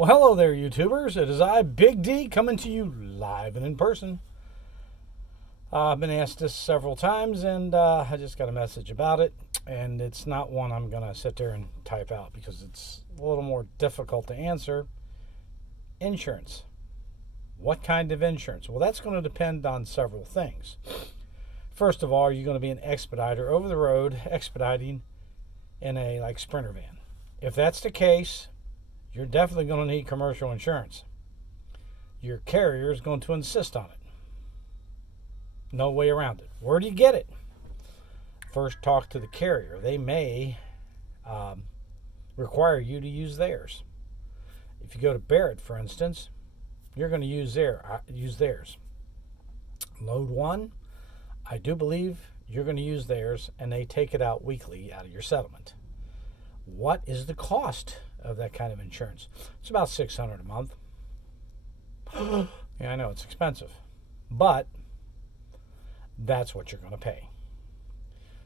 Well, hello there, YouTubers. It is I, Big D, coming to you live and in person. I've been asked this several times, and I just got a message about it. And it's not one I'm going to sit there and type out because it's a little more difficult to answer. Insurance. What kind of insurance? Well, that's going to depend on several things. First of all, are you going to be an expediter over the road, expediting in a Sprinter van? If that's the case, you're definitely going to need commercial insurance. Your carrier is going to insist on it. No way around it. Where do you get it? First, talk to the carrier. They may require you to use theirs. If you go to Barrett, for instance, you're going to use theirs. Load one, I do believe you're going to use theirs, and they take it out weekly out of your settlement. What is the cost of that kind of insurance? It's about $600 a month. Yeah, I know it's expensive, but that's what you're going to pay.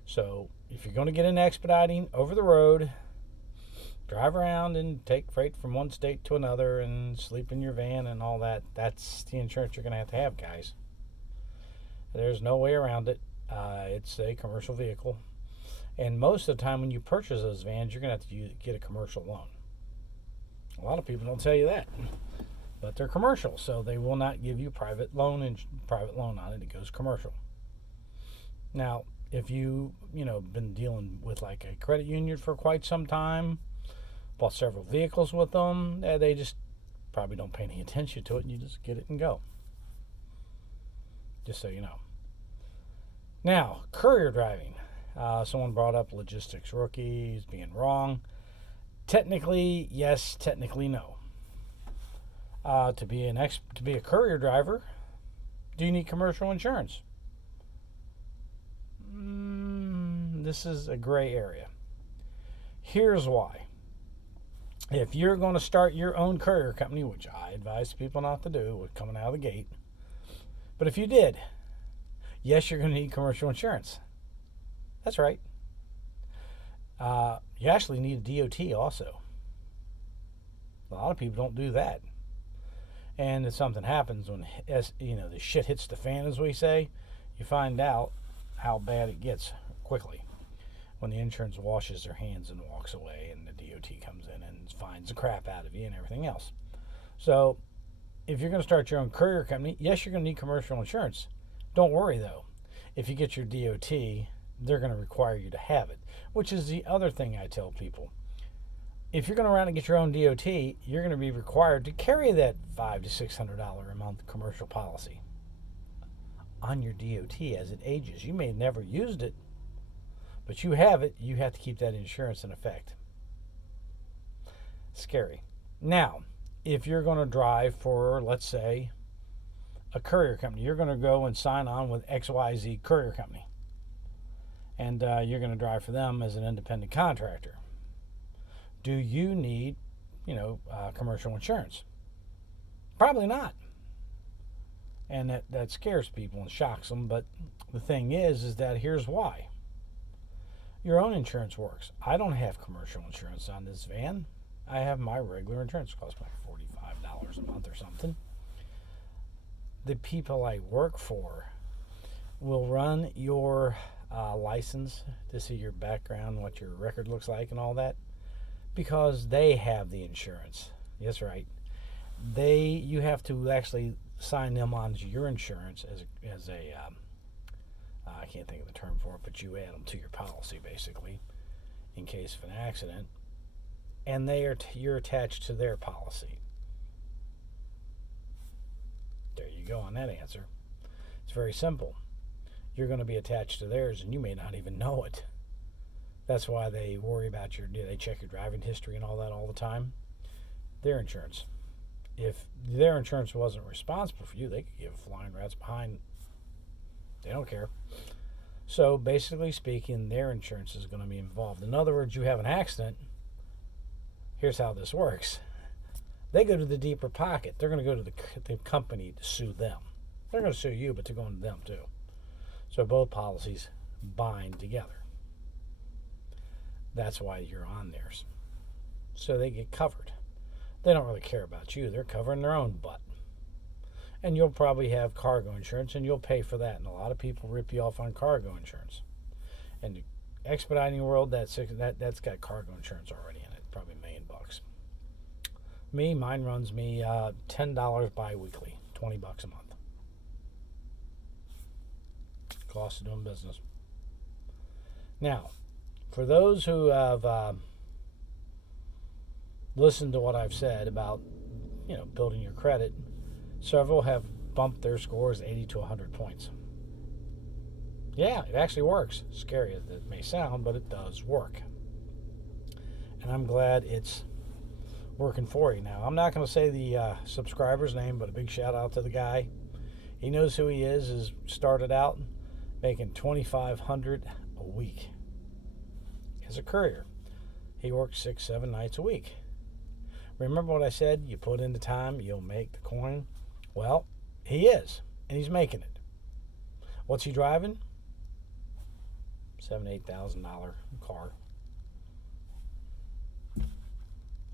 So if you're going to get into expediting over the road, drive around and take freight from one state to another and sleep in your van and all that, that's the insurance you're going to have, guys. There's no way around it. It's a commercial vehicle. And most of the time when you purchase those vans, you're going to have to get a commercial loan. A lot of people don't tell you that. But they're commercial, so they will not give you private loan on it. It goes commercial. Now, if you been dealing with like a credit union for quite some time, bought several vehicles with them, they just probably don't pay any attention to it, and you just get it and go. Just so you know. Now, courier driving. Someone brought up logistics rookies being wrong. Technically, yes. Technically, no. To be a courier driver, do you need commercial insurance? This is a gray area. Here's why. If you're going to start your own courier company, which I advise people not to do with coming out of the gate, but if you did, yes, you're going to need commercial insurance. That's right. You actually need a DOT also. A lot of people don't do that. And if something happens when the shit hits the fan, as we say, you find out how bad it gets quickly when the insurance washes their hands and walks away, and the DOT comes in and finds the crap out of you and everything else. So if you're going to start your own courier company, yes, you're going to need commercial insurance. Don't worry, though. If you get your DOT, they're going to require you to have it, which is the other thing I tell people. If you're going to run and get your own DOT, you're going to be required to carry that $500 to $600 a month commercial policy on your DOT as it ages. You may have never used it, but you have it. You have to keep that insurance in effect. Scary. Now, if you're going to drive for, let's say, a courier company, you're going to go and sign on with XYZ Courier Company, and you're going to drive for them as an independent contractor. Do you need, commercial insurance? Probably not. And that scares people and shocks them. But the thing is that here's why. Your own insurance works. I don't have commercial insurance on this van. I have my regular insurance. It costs like $45 a month or something. The people I work for will run your license to see your background, what your record looks like and all that, because they have the insurance. That's right. You have to actually sign them on to your insurance as a I can't think of the term for it, but you add them to your policy basically in case of an accident, and you're attached to their policy. There you go on that answer. It's very simple. You're going to be attached to theirs, and you may not even know it. That's why they worry about they check your driving history and all that all the time. Their insurance. If their insurance wasn't responsible for you, they could give flying rats behind. They don't care. So basically speaking, their insurance is going to be involved. In other words, you have an accident. Here's how this works. They go to the deeper pocket. They're going to go to the company to sue them. They're going to sue you, but they're going to them too. So both policies bind together. That's why you're on theirs. So they get covered. They don't really care about you. They're covering their own butt. And you'll probably have cargo insurance, and you'll pay for that. And a lot of people rip you off on cargo insurance. And the expediting world, that's got cargo insurance already in it, probably $1 million. Mine runs me $10 bi-weekly, $20 a month. Cost of doing business. Now, for those who have listened to what I've said about, building your credit, several have bumped their scores 80 to 100 points. Yeah, it actually works. Scary as it may sound, but it does work. And I'm glad it's working for you now. I'm not going to say the subscriber's name, but a big shout out to the guy. He knows who he is. Has started out making $2,500 a week as a courier. He works 6-7 nights a week. Remember what I said? You put in the time, you'll make the coin. Well, he is, and he's making it. What's he driving? $7,000-8,000 car.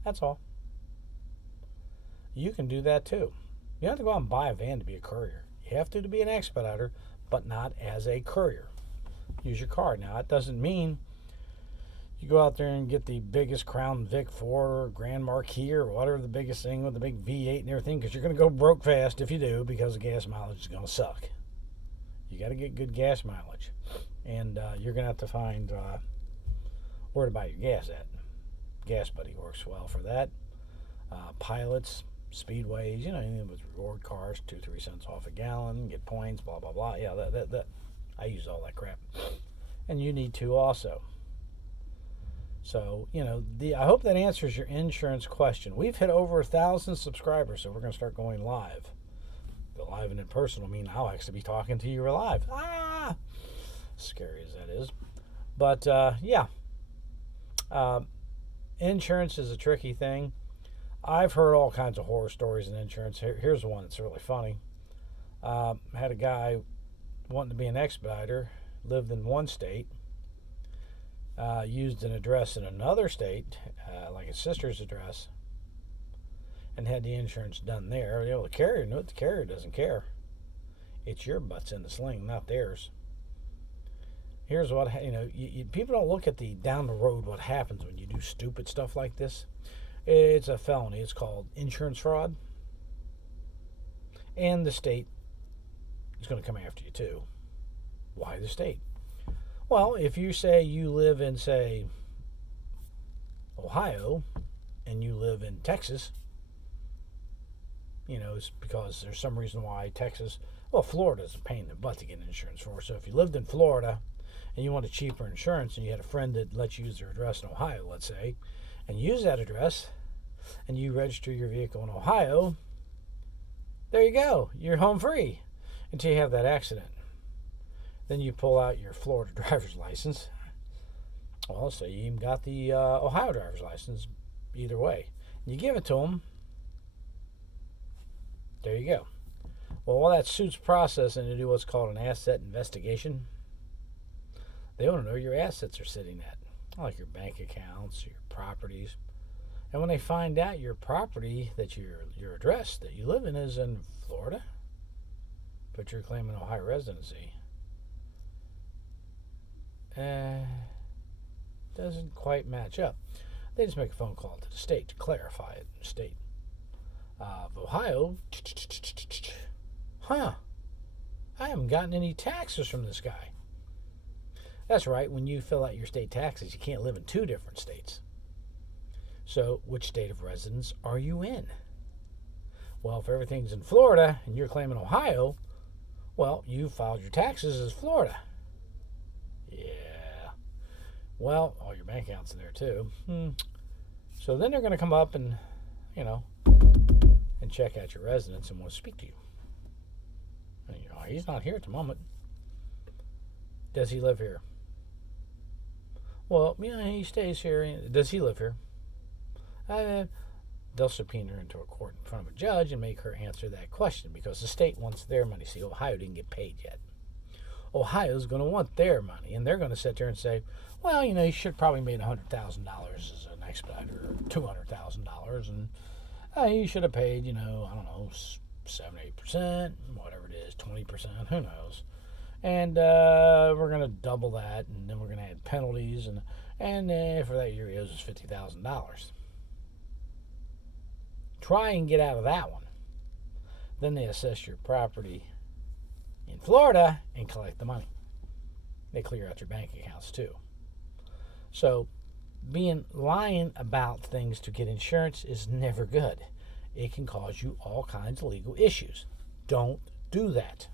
That's all. You can do that too. You don't have to go out and buy a van to be a courier. You have to be an expediter, but not as a courier. Use your car. Now, that doesn't mean you go out there and get the biggest Crown Vic Ford or Grand Marquis or whatever the biggest thing with the big V8 and everything, because you're going to go broke fast if you do, because the gas mileage is going to suck. You got to get good gas mileage. And you're going to have to find where to buy your gas at. Gas Buddy works well for that. Pilots, speedways, anything with reward cars, 2-3 cents off a gallon, get points, blah blah blah. Yeah, that I use all that crap, and you need to also. So I hope that answers your insurance question. We've hit over 1,000 subscribers, so we're going to start going live. The live and in person will mean I'll actually be talking to you live. Scary as that is, but yeah. Insurance is a tricky thing. I've heard all kinds of horror stories in insurance. Here's one that's really funny. Had a guy wanting to be an expediter, lived in one state, used an address in another state, like his sister's address, and had the insurance done there. The carrier knew it. The carrier doesn't care. It's your butts in the sling, not theirs. Here's what, people don't look at the down the road what happens when you do stupid stuff like this. It's a felony. It's called insurance fraud. And the state is going to come after you too. Why the state? Well, if you say you live in, say, Ohio, and you live in Texas, it's because there's some reason why Texas, Florida's a pain in the butt to get insurance for. So if you lived in Florida and you wanted cheaper insurance, and you had a friend that lets you use their address in Ohio, let's say, and use that address, and you register your vehicle in Ohio, there you go. You're home free until you have that accident. Then you pull out your Florida driver's license. Well, so you even got the Ohio driver's license. Either way, you give it to them. There you go. Well, while that suit's processing to do what's called an asset investigation, they want to know where your assets are sitting at, like your bank accounts, your properties. And when they find out your property, that your address that you live in is in Florida, but you're claiming Ohio residency, doesn't quite match up. They just make a phone call to the state to clarify it. State of Ohio, I haven't gotten any taxes from this guy. That's right. When you fill out your state taxes, you can't live in 2 different states. So, which state of residence are you in? Well, if everything's in Florida and you're claiming Ohio, well, you filed your taxes as Florida. Yeah. Well, all your bank accounts are there too. So then they're going to come up and, and check out your residence and want to speak to you. And, he's not here at the moment. Does he live here? Well, he stays here. Does he live here? They'll subpoena her into a court in front of a judge and make her answer that question, because the state wants their money. See, Ohio didn't get paid yet. Ohio's going to want their money, and they're going to sit there and say, well, you should probably made $100,000 as an expediter, or $200,000, and You should have paid, I don't know, 7, 8%, whatever it is, 20%, who knows. And we're going to double that, and then we're going to add penalties, and for that year it was $50,000. Try and get out of that one. Then they assess your property in Florida and collect the money. They clear out your bank accounts too. So lying about things to get insurance is never good. It can cause you all kinds of legal issues. Don't do that.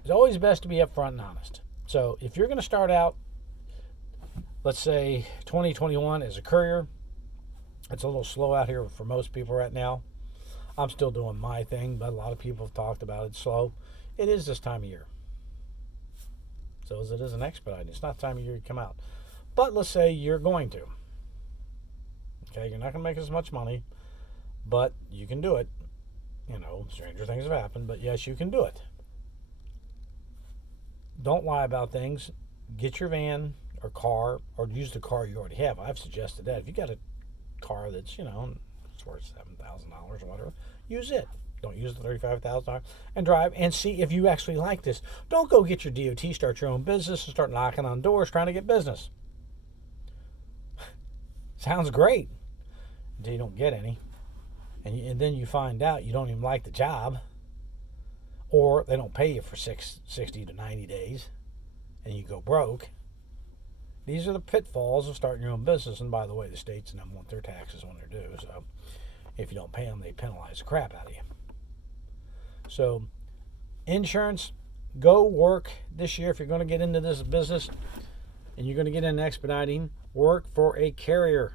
It's always best to be upfront and honest. So if you're going to start out, let's say 2021 as a courier, it's a little slow out here for most people right now. I'm still doing my thing, but a lot of people have talked about it slow. It is this time of year. So as it is an expediting, it's not the time of year you come out. But let's say you're going to. Okay, you're not going to make as much money, but you can do it. Stranger things have happened, but yes, you can do it. Don't lie about things. Get your van or car, or use the car you already have. I've suggested that. If you got a car that's, it's worth $7,000 or whatever, use it. Don't use the $35,000 and drive and see if you actually like this. Don't go get your DOT, start your own business, and start knocking on doors trying to get business. Sounds great until you don't get any. And then you find out you don't even like the job, or they don't pay you for 60 to 90 days, and you go broke. These are the pitfalls of starting your own business. And by the way, the states and them want their taxes when they're due. So if you don't pay them, they penalize the crap out of you. So insurance, go work this year. If you're going to get into this business and you're going to get into expediting, work for a carrier.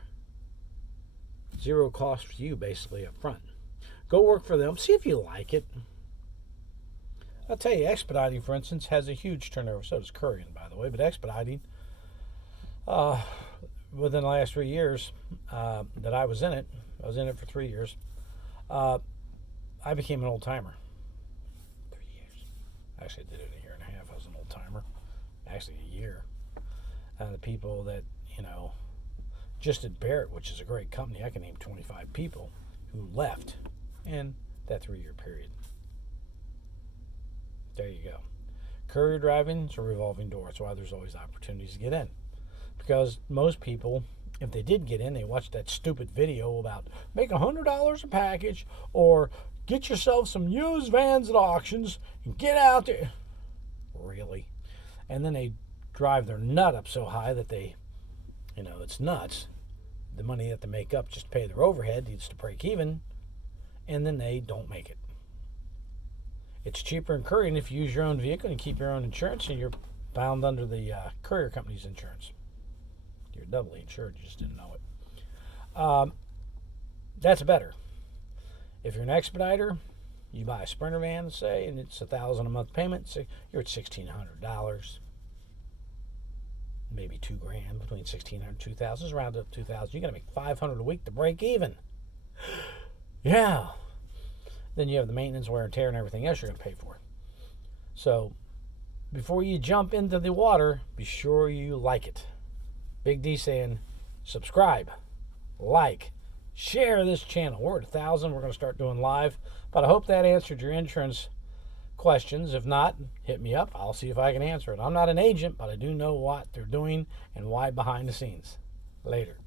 Zero cost for you, basically, up front. Go work for them. See if you like it. I'll tell you, expediting, for instance, has a huge turnover. So does couriering, by the way. But expediting, within the last 3 years that I was in it for 3 years, I became an old timer. 3 years. Actually, I did it a year and a half. I was an old timer. Actually, a year. The people that, just at Barrett, which is a great company, I can name 25 people who left in that 3-year period. There you go. Courier driving is a revolving door. That's why there's always opportunities to get in. Because most people, if they did get in, they watched that stupid video about make $100 a package or get yourself some used vans at auctions and get out there. Really? And then they drive their nut up so high that they, it's nuts. The money that they make up just to pay their overhead needs to break even, and then they don't make it. It's cheaper in couriering if you use your own vehicle and keep your own insurance, and you're bound under the courier company's insurance. You're doubly insured, you just didn't know it. That's better. If you're an expediter, you buy a Sprinter van, say, and it's $1,000 a month payment, so you're at $1,600. Maybe $2,000, between $1,600 and $2,000. Just round up $2,000. You got to make $500 a week to break even. Yeah. Then you have the maintenance, wear and tear, and everything else you're going to pay for. So before you jump into the water, be sure you like it. Big D saying, subscribe, like, share this channel. We're at 1,000. We're going to start doing live. But I hope that answered your insurance questions. If not, hit me up. I'll see if I can answer it. I'm not an agent, but I do know what they're doing and why behind the scenes. Later.